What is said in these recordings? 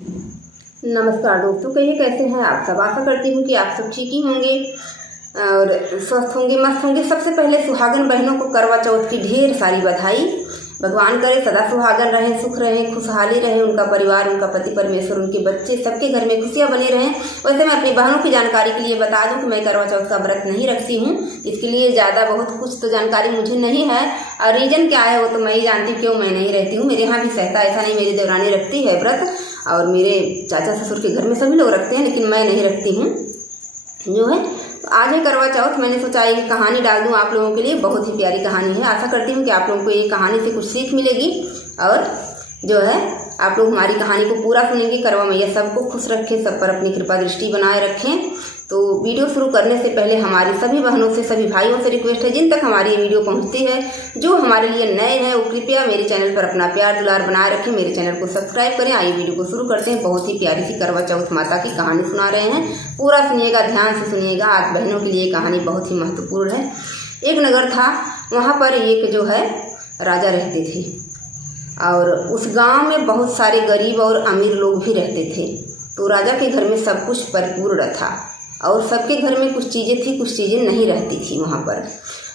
नमस्कार दोस्तों, कहिए कैसे हैं आप सब। आशा करती हूँ कि आप सब ठीक ही होंगे और स्वस्थ होंगे, मस्त होंगे। सबसे पहले सुहागन बहनों को करवा चौथ की ढेर सारी बधाई। भगवान करे सदा सुहागन रहें, सुख रहें, खुशहाली रहे उनका परिवार, उनका पति परमेश्वर, उनके बच्चे, सबके घर में खुशियाँ बनी रहें। वैसे मैं अपनी बहनों की जानकारी के लिए बता दूं कि मैं करवा चौथ का व्रत नहीं रखती हूँ। इसके लिए ज़्यादा बहुत कुछ तो जानकारी मुझे नहीं है और रीज़न क्या है वो तो मैं ही जानती हूँ क्यों मैं नहीं रहती हूँ। मेरे यहाँ भी सहता, ऐसा नहीं मेरी देवरानी रखती है व्रत और मेरे चाचा ससुर के घर में सभी लोग रखते हैं, लेकिन मैं नहीं रखती हूँ जो है। तो आज है करवा चौथ। मैंने सोचा ये कहानी डाल दूं आप लोगों के लिए। बहुत ही प्यारी कहानी है। आशा करती हूँ कि आप लोगों को ये कहानी से कुछ सीख मिलेगी और जो है आप लोग हमारी कहानी को पूरा सुनेंगे। करवा मैया सबको खुश रखें, सब पर अपनी कृपा दृष्टि बनाए रखें। तो वीडियो शुरू करने से पहले हमारी सभी बहनों से, सभी भाइयों से रिक्वेस्ट है, जिन तक हमारी ये वीडियो पहुंचती है, जो हमारे लिए नए हैं, वो कृपया मेरे चैनल पर अपना प्यार दुलार बनाए रखें, मेरे चैनल को सब्सक्राइब करें। आइए वीडियो को शुरू करते हैं। बहुत ही प्यारी सी करवा चौथ माता की कहानी सुना रहे हैं, पूरा सुनिएगा, ध्यान से सुनिएगा। आज बहनों के लिए कहानी बहुत ही महत्वपूर्ण है। एक नगर था, वहाँ पर एक जो है राजा रहते थे और उस गांव में बहुत सारे गरीब और अमीर लोग भी रहते थे। तो राजा के घर में सब कुछ परिपूर्ण था और सबके घर में कुछ चीज़ें थी, कुछ चीज़ें नहीं रहती थी वहाँ पर।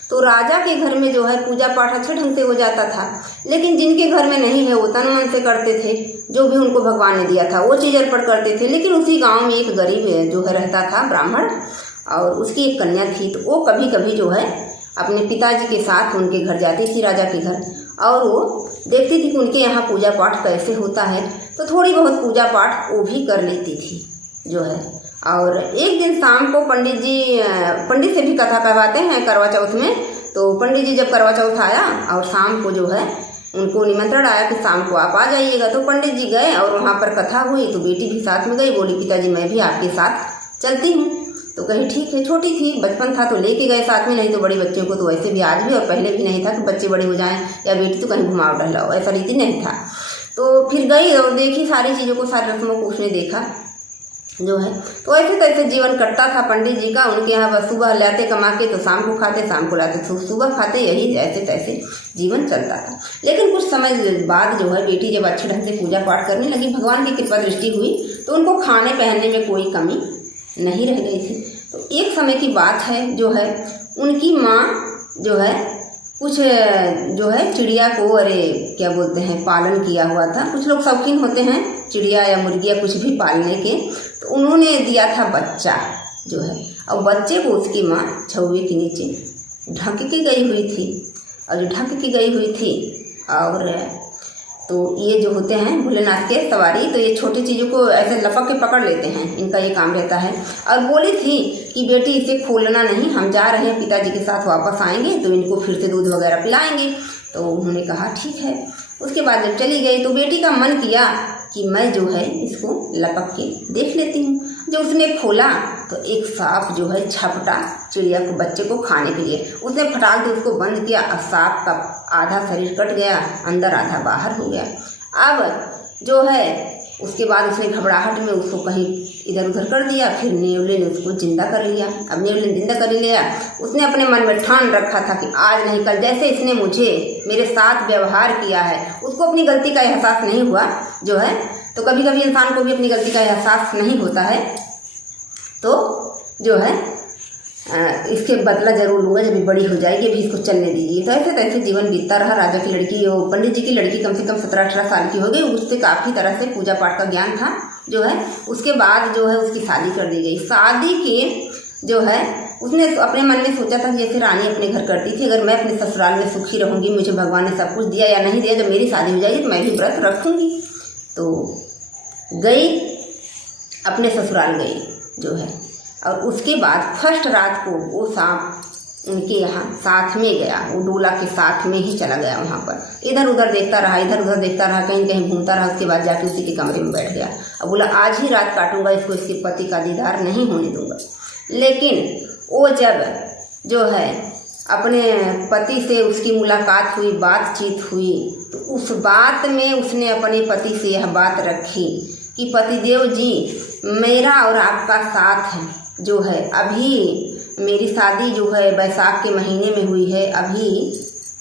तो राजा के घर में जो है पूजा पाठ अच्छे ढंग से हो जाता था, लेकिन जिनके घर में नहीं है वो तन मन से करते थे। जो भी उनको भगवान ने दिया था वो चीज़ अर्पण करते थे। लेकिन उसी गांव में एक गरीब जो है रहता था, ब्राह्मण, और उसकी एक कन्या थी। तो वो कभी कभी जो है अपने पिताजी के साथ उनके घर जाती थी, राजा के घर, और वो देखती थी कि उनके यहाँ पूजा पाठ कैसे होता है। तो थोड़ी बहुत पूजा पाठ वो भी कर लेती थी जो है। और एक दिन शाम को पंडित से भी कथा करवाते हैं करवा चौथ में। तो पंडित जी जब करवा चौथ आया और शाम को जो है उनको निमंत्रण आया कि शाम को आप आ जाइएगा। तो पंडित जी गए और वहाँ पर कथा हुई। तो बेटी भी साथ में गई, बोली पिताजी मैं भी आपके साथ चलती हूँ। तो कही ठीक है, छोटी थी, बचपन था तो लेके गए साथ में, नहीं तो बड़ी बच्चियों को तो वैसे भी आज भी और पहले भी नहीं था कि बच्चे बड़े हो जाएं या बेटी तो कहीं घुमाओ टहलाओ, ऐसा रीति नहीं था। तो फिर गई और देखी सारी चीज़ों को, सारी रस्मों को उसने देखा जो है। तो ऐसे तैसे जीवन कटता था पंडित जी का। उनके यहाँ बस सुबह लाते कमा के तो शाम को खाते, शाम को लाते तो सुबह खाते, यही ऐसे तैसे जीवन चलता था। लेकिन कुछ समय बाद जो है बेटी जब अच्छे ढंग से पूजा पाठ करने लगी, भगवान की कृपा दृष्टि हुई, तो उनको खाने पहनने में कोई कमी नहीं रह गई थी। तो एक समय की बात है जो है, उनकी माँ जो है कुछ जो है चिड़िया को, अरे क्या बोलते हैं, पालन किया हुआ था। कुछ लोग शौकीन होते हैं चिड़िया या मुर्गी या कुछ भी पालने के। तो उन्होंने दिया था बच्चा जो है, और बच्चे को उसकी माँ छौवे के नीचे ढक के गई हुई थी। और जो ढक के गई हुई थी, और तो ये जो होते हैं भोलेनाथ के सवारी, तो ये छोटी चीज़ों को ऐसे लपक के पकड़ लेते हैं, इनका ये काम रहता है। और बोली थी कि बेटी इसे खोलना नहीं, हम जा रहे हैं पिताजी के साथ, वापस आएंगे तो इनको फिर से दूध वगैरह पिलाएंगे। तो उन्होंने कहा ठीक है। उसके बाद जब चली गई तो बेटी का मन किया कि मैं जो है इसको लपक के देख लेती हूँ। जब उसने खोला तो एक सांप जो है झपटा चिड़िया को, बच्चे को खाने के लिए। उसने फटाक से उसको बंद किया और सांप का आधा शरीर कट गया, अंदर आधा बाहर हो गया। अब जो है उसके बाद उसने घबराहट में उसको कहीं इधर उधर कर दिया। फिर नेवले ने उसको जिंदा कर लिया। अब नेवले ने जिंदा कर लिया, उसने अपने मन में ठान रखा था कि आज नहीं कल जैसे इसने मुझे मेरे साथ व्यवहार किया है, उसको अपनी गलती का एहसास नहीं हुआ जो है। तो कभी कभी इंसान को भी अपनी गलती का एहसास नहीं होता है, तो जो है इसके बदला जरूर लूँगा जब भी बड़ी हो जाएगी, अभी इसको चलने दीजिए। तो ऐसे तैसे जीवन बीतता रहा। राजा की लड़की, वो पंडित जी की लड़की कम से कम 17-18 साल की हो गई। उससे काफ़ी तरह से पूजा पाठ का ज्ञान था जो है। उसके बाद जो है उसकी शादी कर दी गई। शादी के जो है उसने अपने मन में सोचा था जैसे रानी अपने घर करती थी, अगर मैं अपने ससुराल में सुखी रहूँगी, मुझे भगवान ने सब कुछ दिया या नहीं दिया, जब मेरी शादी हो जाएगी तो मैं भी व्रत रखूँगी। तो गई, अपने ससुराल गई जो है। और उसके बाद फर्स्ट रात को वो सांप उनके यहाँ साथ में गया, वो डोला के साथ में ही चला गया। वहाँ पर इधर उधर देखता रहा, इधर उधर देखता रहा, कहीं कहीं घूमता रहा। उसके बाद जाके उसी के कमरे में बैठ गया। अब बोला आज ही रात काटूंगा इसको, इसके पति का दीदार नहीं होने दूंगा। लेकिन वो जब जो है अपने पति से उसकी मुलाकात हुई, बातचीत हुई, तो उस बात में उसने अपने पति से यह बात रखी कि पतिदेव जी, मेरा और आपका साथ है जो है, अभी मेरी शादी जो है बैसाख के महीने में हुई है। अभी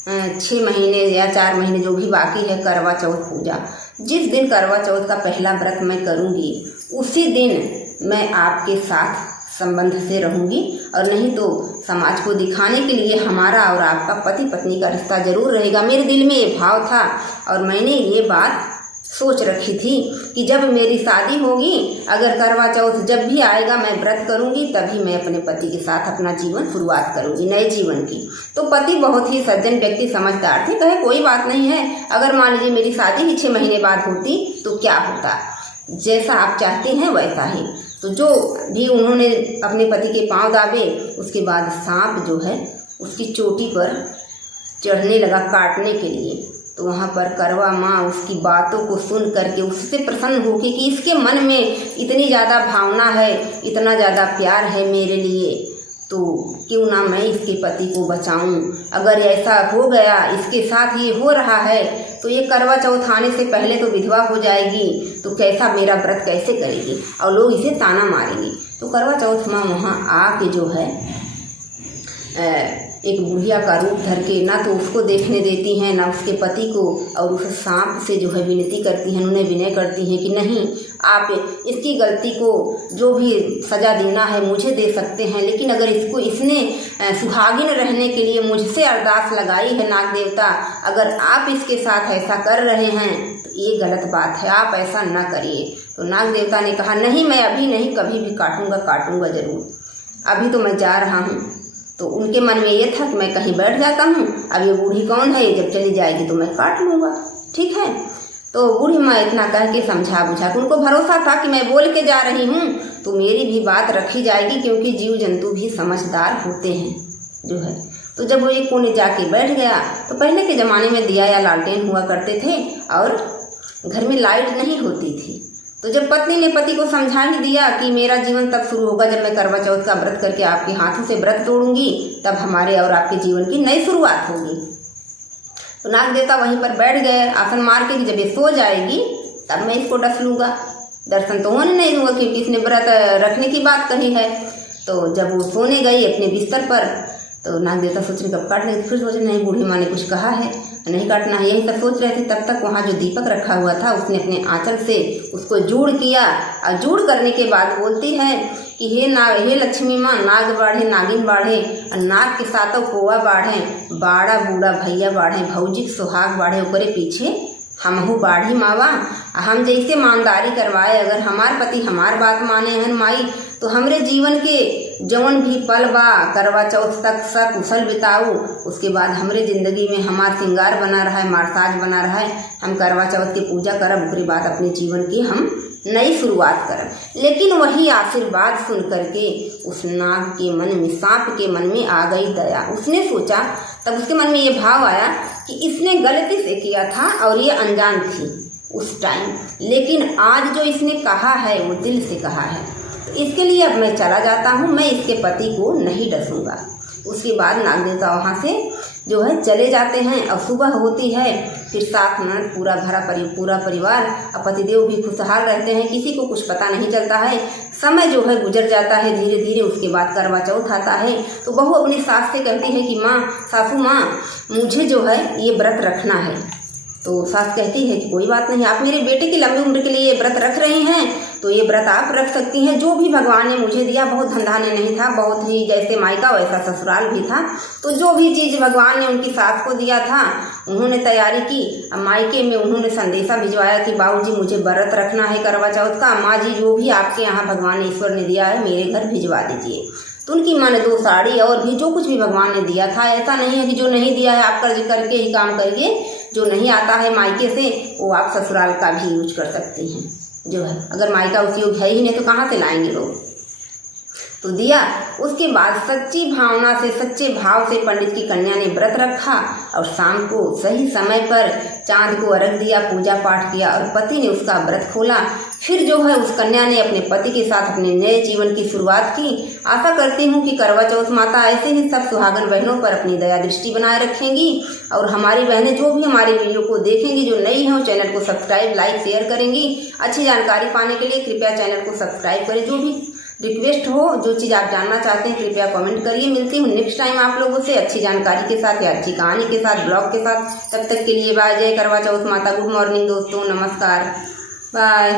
6 महीने या 4 महीने जो भी बाकी है करवा चौथ पूजा, जिस दिन करवा चौथ का पहला व्रत मैं करूँगी उसी दिन मैं आपके साथ संबंध से रहूँगी, और नहीं तो समाज को दिखाने के लिए हमारा और आपका पति पत्नी का रिश्ता जरूर रहेगा। मेरे दिल में ये भाव था और मैंने ये बात सोच रखी थी कि जब मेरी शादी होगी, अगर करवा चौथ जब भी आएगा मैं व्रत करूँगी, तभी मैं अपने पति के साथ अपना जीवन शुरुआत करूँगी, नए जीवन की। तो पति बहुत ही सज्जन व्यक्ति, समझदार थे, कहे कोई बात नहीं है, अगर मान लीजिए मेरी शादी ही 6 महीने बाद होती तो क्या होता, जैसा आप चाहते हैं वैसा ही। तो जो भी उन्होंने अपने पति के पांव दाबे, उसके बाद सांप जो है उसकी चोटी पर चढ़ने लगा काटने के लिए। तो वहाँ पर करवा माँ उसकी बातों को सुन करके उससे प्रसन्न होके कि इसके मन में इतनी ज़्यादा भावना है, इतना ज़्यादा प्यार है मेरे लिए, तो क्यों ना मैं इसके पति को बचाऊं। अगर ऐसा हो गया, इसके साथ ये हो रहा है, तो ये करवा चौथ आने से पहले तो विधवा हो जाएगी, तो कैसा मेरा व्रत कैसे करेगी, और लोग इसे ताना मारेंगे। तो करवा चौथ माँ वहाँ आके जो है एक बुढ़िया का रूप धर के ना तो उसको देखने देती हैं ना उसके पति को, और उस सांप से जो है विनती करती हैं, उन्हें विनय करती हैं कि नहीं, आप इसकी गलती को जो भी सज़ा देना है मुझे दे सकते हैं, लेकिन अगर इसने सुहागिन रहने के लिए मुझसे अरदास लगाई है नाग देवता, अगर आप इसके साथ ऐसा कर रहे हैं तो ये गलत बात है, आप ऐसा ना करिए। तो नाग देवता ने कहा नहीं, मैं अभी नहीं, कभी भी काटूंगा ज़रूर, अभी तो मैं जा रहा हूँ। तो उनके मन में ये था कि मैं कहीं बैठ जाता हूँ, अब ये बूढ़ी कौन है, जब चली जाएगी तो मैं काट लूँगा, ठीक है। तो बूढ़ी माँ इतना कह के समझा बुझा के, उनको भरोसा था कि मैं बोल के जा रही हूँ तो मेरी भी बात रखी जाएगी, क्योंकि जीव जंतु भी समझदार होते हैं जो है। तो जब वो एक कोने जाके बैठ गया, तो पहले के ज़माने में दिया या लालटेन हुआ करते थे और घर में लाइट नहीं होती थी। तो जब पत्नी ने पति को समझा ही दिया कि मेरा जीवन तब शुरू होगा जब मैं करवा चौथ का व्रत करके आपके हाथों से व्रत तोड़ूंगी, तब हमारे और आपके जीवन की नई शुरुआत होगी। तो नाग देवता वहीं पर बैठ गए आसन मार के कि जब ये सो जाएगी तब मैं इसको डस लूँगा, दर्शन तो होने नहीं दूंगा, क्योंकि इसने व्रत रखने की बात कही है। तो जब वो सोने गई अपने बिस्तर पर, तो नाग देवता सोचने कब काट लेंगे, फिर सोचे नहीं, बूढ़ी माँ ने कुछ कहा है, नहीं काटना है, यही सब सोच रहे थे। तब तक वहाँ जो दीपक रखा हुआ था उसने अपने आंचल से उसको जूड़ किया, और जूड़ करने के बाद बोलती है कि हे लक्ष्मी माँ, नाग बाढ़े नागिन बाढ़े, और नाग के सातों कोआ बाढ़े, बाड़ा बूढ़ा भैया बाढ़े, भौजी सुहाग बाढ़े, ओकरे पीछे हमहू बाढ़ी मावा। हम जैसे मानदारी करवाए, अगर हमार पति हमार बात माने हैं माई, तो हमरे जीवन के जौन भी पल बा करवा चौथ तक सकुशल बिताऊ, उसके बाद हमरे जिंदगी में हमार श्रृंगार बना रहा है, मारसाज बना रहा है, हम करवा चौथ की पूजा करब, उसके बाद अपने जीवन की हम नई शुरुआत करब। लेकिन वही आशीर्वाद सुन करके उस नाग के मन में, सांप के मन में आ गई दया। उसने सोचा, तब उसके मन में ये भाव आया कि इसने गलती से किया था और ये अनजान थी उस टाइम, लेकिन आज जो इसने कहा है वो दिल से कहा है, तो इसके लिए अब मैं चला जाता हूँ, मैं इसके पति को नहीं डसूंगा। उसके बाद नाग देवता वहाँ से जो है चले जाते हैं, और सुबह होती है, फिर साथ ननद पूरा परिवार और पतिदेव भी खुशहाल रहते हैं, किसी को कुछ पता नहीं चलता है। समय जो है गुजर जाता है धीरे धीरे। उसके बाद करवा चौथ आता है, तो बहू अपनी सास से कहती है कि माँ, सासू माँ, मुझे जो है ये व्रत रखना है। तो सास कहती है कि कोई बात नहीं, आप मेरे बेटे की लंबी उम्र के लिए ये व्रत रख रही हैं, तो ये व्रत आप रख सकती हैं। जो भी भगवान ने मुझे दिया, बहुत धनधान्य नहीं था, बहुत ही जैसे मायका वैसा ससुराल भी था, तो जो भी चीज़ भगवान ने उनकी सास को दिया था उन्होंने तैयारी की। अब मायके में उन्होंने संदेशा भिजवाया कि बाबूजी मुझे व्रत रखना है करवा चौथ का, माँ जी जो भी आपके यहाँ भगवान ने ईश्वर ने दिया है मेरे घर भिजवा दीजिए। तो उनकी माँ ने 2 साड़ी और भी जो कुछ भी भगवान ने दिया था, ऐसा नहीं है कि जो नहीं दिया है आप कर्ज करके ही काम करिए, जो नहीं आता है मायके से वो आप ससुराल का भी यूज कर सकती हैं जो है। अगर मायका उपयोग है ही नहीं तो कहाँ से लाएंगे लोग, तो दिया। उसके बाद सच्ची भावना से, सच्चे भाव से पंडित की कन्या ने व्रत रखा, और शाम को सही समय पर चांद को अर्घ दिया, पूजा पाठ किया, और पति ने उसका व्रत खोला। फिर जो है उस कन्या ने अपने पति के साथ अपने नए जीवन की शुरुआत की। आशा करती हूँ कि करवा चौथ माता ऐसे ही सब सुहागन बहनों पर अपनी दया दृष्टि बनाए रखेंगी, और हमारी बहनें जो भी हमारी वीडियो को देखेंगी, जो नई हैं, चैनल को सब्सक्राइब, लाइक, शेयर करेंगी। अच्छी जानकारी पाने के लिए कृपया चैनल को सब्सक्राइब करें। जो भी रिक्वेस्ट हो, जो चीज़ आप जानना चाहते हैं कृपया कमेंट करिए। मिलती हूँ नेक्स्ट टाइम आप लोगों से अच्छी जानकारी के साथ या अच्छी कहानी के साथ, ब्लॉग के साथ। तब तक के लिए बाय। जय करवा चौथ माता। गुड मॉर्निंग दोस्तों, नमस्कार, बाय।